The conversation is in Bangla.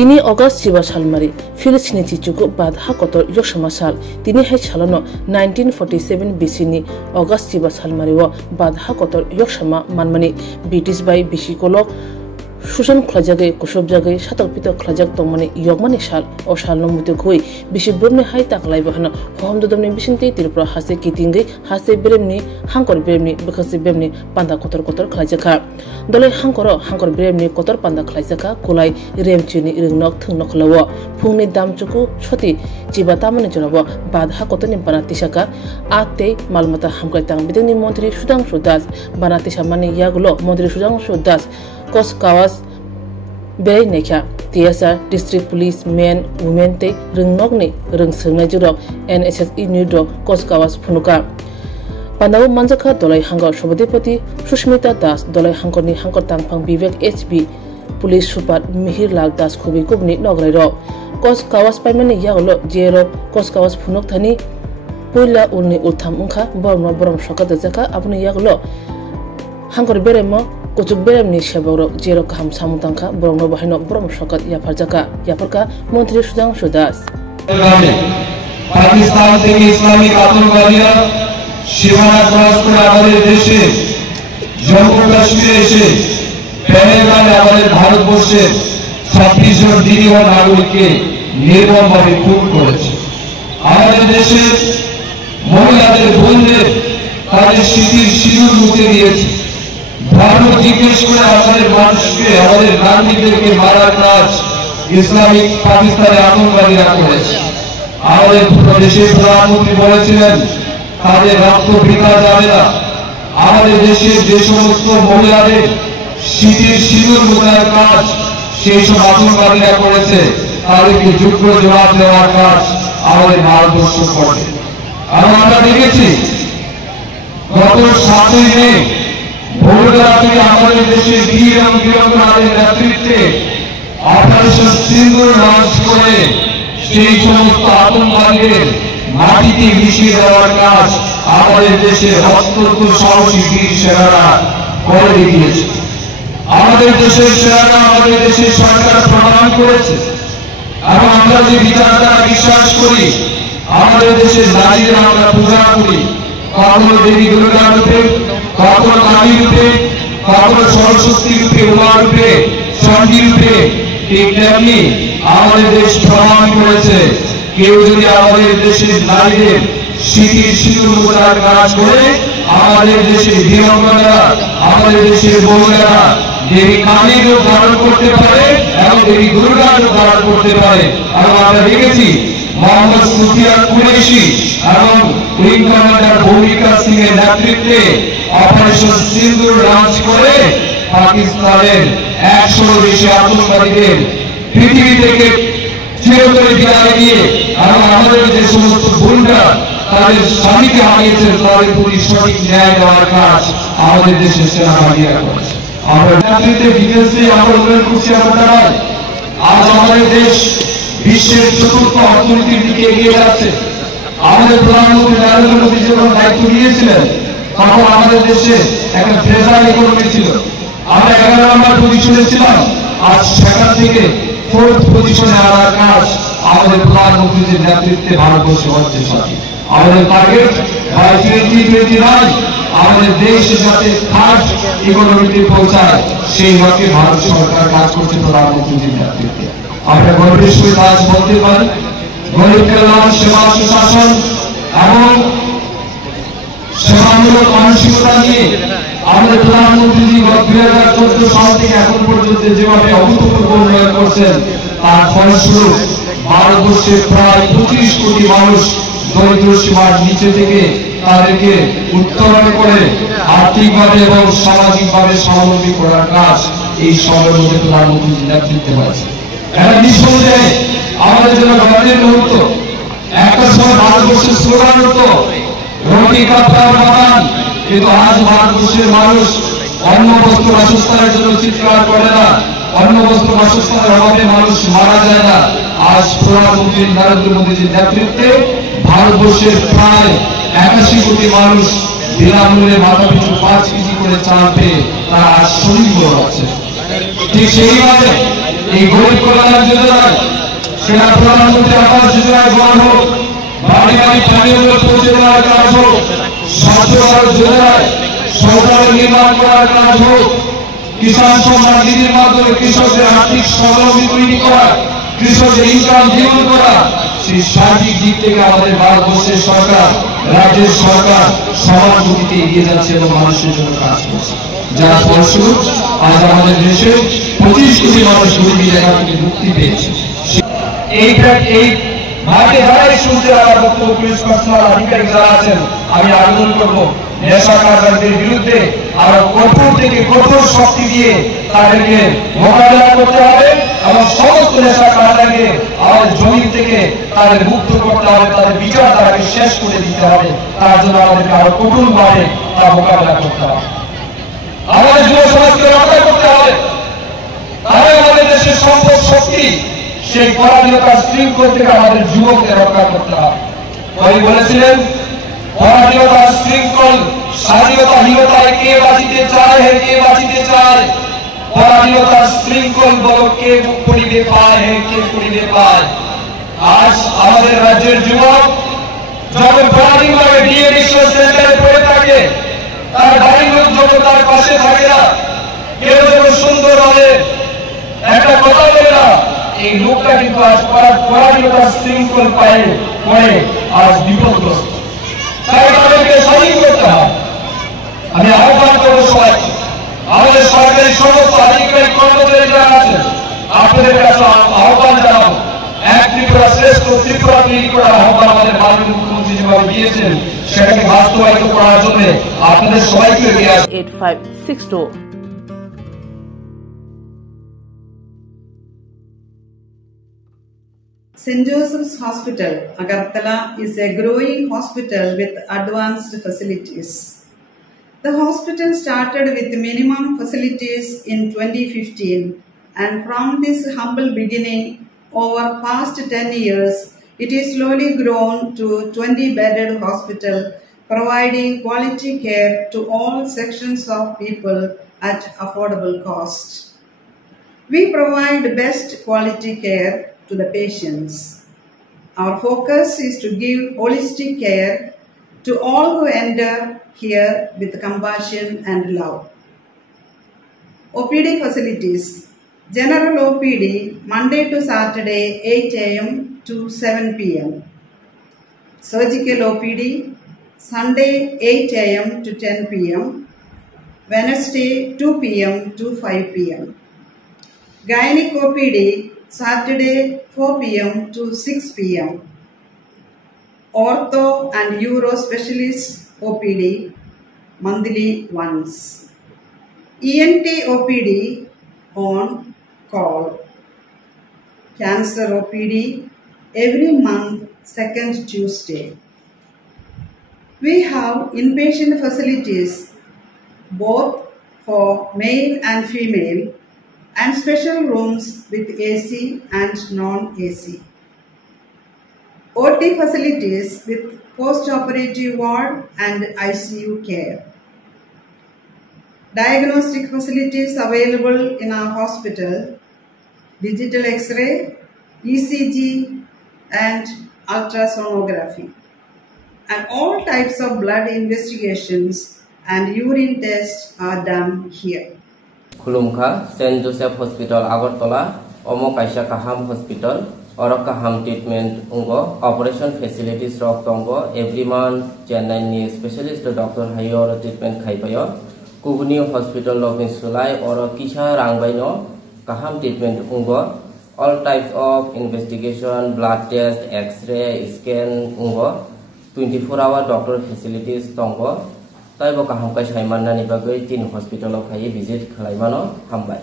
তিনি অগাস্ট জিবা সালমারি ফিলিস্তিনি চিচুকু বাদ হাকতর ইয়সমা সাল তিনি হাই সালানো 1947 বিসিনি অগাস্ট জিবা সালমারিও বাদ হাকতর ইয়সমা মানমানি ব্রিটিশ বাই বিশিকলো সুশান খলাজাগে কুসব জাগে সাতক পিতক খলাজাগ তংমানি ইয়গমানি সাল ও সাল নমুতে গই বিশি ব্রমনি হাই তাকলাই বহানো হমদদমনি বিসিনতে ত্রিপুরা হাসে কিতিঙ্গি হাসে ব্রেমনি হাঙ্কর ব্রেমনি বখাসে ব্রেমনি পান্দা কতর কতর খলাজাখা দলে হাঙ্কর ব্রেমনি কতর পান্দা খলাজাখা কুলাই রেমচিনি রিংনক থংনক লও ফুংনি দামচুকু ছতি জিবা তামনি জনাবো বাধা কতনি বানাতিসাকা আতে মালমাতা হামকাই তাং বিদংনি মন্ত্রী সুদাংশু দাস বানাতিসা মানে ইয়াগুলো মন্ত্রী Sudhanshu Das Koskawas Bey Nekha TSR District Police Men Women Te Ringnokni Ringsungna Jurok NSSE Nudok Koskawas Phunuka Pandaw Manjaka Dolai Hangor Shobadipati Sushmita Das Dolai Hangorni Hangor Tangphang Vivek HB Police Super Mihir Lal Das Khubi Kubni Noglairo Koskawas Paimani Yaglo Jero Koskawas Phunuk Thani Puila Ulni Ultham Unkha Borno Borom Shokada Jaka Abuni Yaglo Hangor Beremo Kucuk beremni seborok jero kaham samutangka borongno bahino borom shokat yafarjaka yafarka মন্ত্রী সুধাংশু দাস পাকিস্তান থেকে ইসলামিক আতঙ্কবাদীরা সীমানা ক্রস করে আমাদের দেশে জম্মু কাশ্মীরে এসে পেহেলগামে আমাদের ভারতবর্ষের 26 জন নিরীহ নাগরিককে নির্মমভাবে খুন করেছে। আমাদের দেশের মহিলাদের বোনদের তাদের স্মৃতির সিঁদুর মুছে দিয়েছে। ধর্ম জিজ্ঞেস করে আমাদের মানুষকে আমাদের নাগরিকদেরকে মারার কাজ ইসলামিক পাকিস্তানের আতঙ্কবাদীরা করেছে। আমাদের দেশের প্রধানমন্ত্রী বলেছিলেন তাদের রক্ত বৃথা যাবে না। আমাদের দেশের যে সমস্ত মহিলাদের স্মৃতির সিঁদুর মোছার কাজ সেই সব আতঙ্কবাদীরা করেছে তাদেরকে যোগ্য জবাব দেওয়ার কাজ আমাদের ভারতবর্ষ করে। আমরা দেখেছি গত 7ই মে ভোরবেলা থেকে আমাদের দেশে বীর এবং বীরাঙ্গনাদের নেতৃত্বে অপারেশন সিন্দুর লঞ্চ করে সেই সমস্ত আতঙ্কবাদীদের মাটিতে মিশিয়ে দেওয়ার কাজ আমাদের দেশের অত্যন্ত সাহসী বীর সেনারা করে দেখিয়েছে। আমাদের দেশের সেনারা আমাদের দেশের সরকার প্রমাণ করেছে এবং আমরা যে বিচারধারা বিশ্বাস করি আমাদের দেশের নারীরা আমরা পূজা করি কখনো দেবী দুর্গা রূপে কখনো কালী রূপে কখনো সরস্বতী রূপে উমা রূপে চণ্ডী রূপে ঠিক তেমনি আমাদের দেশ প্রমাণ করেছে কেউ যদি আমাদের দেশের নারীদের স্মৃতির সিঁদুর মোছার কাজ করে আমাদের দেশের বীরাঙ্গনারা আমাদের দেশের মহিলারা দেবী কালীর রূপ ধারণ করতে পারে এবং দেবী দুর্গার রূপ ধারণ করতে পারে। এবং আমরা দেখেছি মোহাম্মদ সুফিয়া কুরেশি এবং উইং কমান্ডার ভূমিকা সিং এর নেতৃত্বে অপারেশন সিন্দুর লঞ্চ করে পাকিস্তানের 100 বেশি আতঙ্কবাদীদের পৃথিবী থেকে চিরতরে বিদায় দিয়ে এবং আমাদের যে সমস্ত বোনরা তাদের স্বামীকে হারিয়েছেন তাদের প্রতি সঠিক ন্যায় দেওয়ার কাজ আমাদের দেশের সেনাবাহিনীরা করেছে। আমরা নেতৃত্বে বিদেশে আমরা উন্নয়ন করছি আমরা আজ আমাদের দেশ বিশ্বের চতুর্থ অর্থনীতির দিকে এগিয়ে যাচ্ছে। আমাদের প্রধানমন্ত্রী নরেন্দ্র মোদী যখন দায়িত্ব নিয়েছিলেন তখন আমাদের দেশে একটা ফ্রেজার ইকোনমি ছিল। আমরা 11 নম্বর পজিশনে ছিলাম, আজ সেখান থেকে 4th পজিশনে আনার কাজ আমাদের প্রধানমন্ত্রীর নেতৃত্বে ভারতবর্ষে হচ্ছে। আমাদের টার্গেট বাই 2029 আমাদের দেশ যাতে 3rd ইকোনমিতে পৌঁছায় সেই লক্ষ্যে ভারত সরকার কাজ করছে প্রধানমন্ত্রীর নেতৃত্বে। আমরা গর্বের সহিত আজ বলতে পারি গরিব কল্যাণ সেবা সুশাসন এবং সেবামূলক মানসিকতা নিয়ে আমাদের প্রধানমন্ত্রী 2014 সাল থেকে এখন পর্যন্ত যেভাবে অভূতপূর্ব উন্নয়ন করছেন তার ফলস্বরূপ ভারতবর্ষের প্রায় 25 কোটি মানুষ দরিদ্র সীমার নিচে থেকে তাদেরকে উত্তরণ করে আর্থিকভাবে এবং সামাজিকভাবে স্বাবলম্বী করার কাজ এই সর্বমোট প্রধানমন্ত্রীর নেতৃত্বে হয়েছে। এটা নিঃসন্দেহে আমাদের জন্য গর্বের মুহূর্ত। একটা সময় ভারতবর্ষের স্লোগান হতো রুটি কাপড় বাগান, কিন্তু আজ ভারতবর্ষের মানুষ অন্ন বস্ত্র বাসস্থানের জন্য চিৎকার করে না, অন্ন বস্ত্র বাসস্থানের অভাবে মানুষ মারা যায় না। আজ প্রধানমন্ত্রী নরেন্দ্র মোদীজির নেতৃত্বে ভারতবর্ষের প্রায় 81 কোটি মানুষ বিনামূল্যে মাথাপিছু 5 কেজি করে চাল পেয়ে তারা আজ স্বনির্ভর আছে। ঠিক সেইভাবে এই গরিব কল্যাণ যোজনা সেটা প্রধানমন্ত্রী আবাস যোজনায় গড় হোক, বাড়ি বাড়ি পানীয় জল পৌঁছে দেওয়ার কাজ হোক, স্বচ্ছ ভারত যোজনায় শৌচালয় নির্মাণ করার কাজ হোক, কিষাণ সম্মান নিধির মাধ্যমে কৃষকদের আর্থিক স্বাবলম্বী তৈরি করা, কৃষকদের ইনকাম দ্বিগুণ করা, সেই সার্বিক দিক থেকে আমাদের ভারতবর্ষের সরকার, রাজ্যের সরকার সমান গতিতে এগিয়ে যাচ্ছে এবং মানুষের জন্য কাজ করছে, যার ফলস্বরূপ আজ আমাদের দেশে 25 কোটি মানুষ গরিবী রেখা থেকে মুক্তি পেয়েছে। এই মাঠে যারাই শুনছে আমার বক্তব্য, পুলিশ পার্সোনাল আধিকারিক যারা আছেন, আমি আবেদন করবো নেশা কারবারদের বিরুদ্ধে আরো কঠোর থেকে কঠোর শক্তি দিয়ে তাদেরকে মোকাবিলা করতে হবে এবং সমস্ত নেশা কারবারকে আমাদের জমি থেকে তাদের মুক্ত করতে হবে, তাদের বিচার তাদেরকে শেষ করে দিতে হবে। তার জন্য আমাদেরকে আরো কঠোরভাবে তার মোকাবিলা করতে হবে। আমাদের যুব সমাজকে রক্ষা করতে হবে, তাহলে আমাদের দেশের সম্পদ শক্তি সেই পরাধীনতার শৃঙ্খল থেকে আমাদের যুবকদের রক্ষা করতে হবে। কবি বলেছিলেন, পরাধীনতার শৃঙ্খল স্বাধীনতাহীনতায় কে বাঁচিতে চায়, হে কে বাঁচিতে চায়, পরাধীনতার শৃঙ্খল বল কে করিবে পায়, হে কে করিবে পায়। আজ আমাদের রাজ্যের যুবক যখন পরাধীনভাবে বিয়ে বিশ্ব সেন্টারে পড়ে থাকে, তার বাড়ির লোক যখন তার পাশে থাকে না, কেউ যখন সুন্দর হবে একটা কথা বলে না, এই লোকটা কিন্তু আজ পরাধীনতার শৃঙ্খল পায়ে পড়ে আজ বিপদগ্রস্ত। তাই তাদেরকে স্বাধীন করতে হবে। আমি আহ্বান করবো সবাইকে, আমাদের সরকারি সমস্ত আধিকারিক কর্মচারী যারা আছেন, আপনাদের কাছে আহ্বান জানাবো, এক ত্রিপুরা শ্রেষ্ঠ ত্রিপুরা তৈরি করার আহ্বান আমাদের মাননীয় মুখ্যমন্ত্রী যেভাবে দিয়েছেন, সেটাকে বাস্তবায়িত করার জন্য আপনাদের সবাইকে এগিয়ে আসতে 8562 St. Joseph's Hospital, Agartala, is a growing hospital with advanced facilities. The hospital started with minimum facilities in 2015, and from this humble beginning, over past 10 years, it is slowly grown to 20-bedded hospital, providing quality care to all sections of people at affordable cost. We provide best quality care to the patients. Our focus is to give holistic care to all who enter here with compassion and love. OPD facilities. General OPD Monday to Saturday 8 a.m. to 7 p.m. Surgical OPD Sunday 8 a.m. to 10 p.m. Wednesday 2 p.m. to 5 p.m. Gynec OPD Saturday 4 p.m. to 6 p.m. Ortho and Uro Specialist OPD monthly once. ENT OPD on call. Cancer OPD every month second Tuesday. We have inpatient facilities both for male and female, and special rooms with AC and non-AC. OT facilities with post-operative ward and ICU care. Diagnostic facilities available in our hospital: digital X-ray, ECG and ultrasonography. And all types of blood investigations and urine tests are done here. खुलुमखा सेंट जोसेफ हॉस्पिटल आगरतला ओमो काइसा काहाम हॉस्पिटल और काहाम ट्रीटमेंट उंगो ऑपरेशन फैसिलिटीज रॉक तंगो एवरी मंथ चेन्नई नि स्पेशलिस्ट डॉक्टर हायो और ट्रीटमेंट खाइपायो कुबुनी हॉस्पिटल लॉबिन सुलाई और किसा रांगबाइनो काहाम ट्रीटमेंट उंगो all types of investigation blood test x ray scan उंगो 24 आवर डॉक्टर फैसिलिटीज तंगो ताइबो काहाम काइसा माननानि बागै तीन हॉस्पिटल फाइ विजिट खालायमानो हामबाय।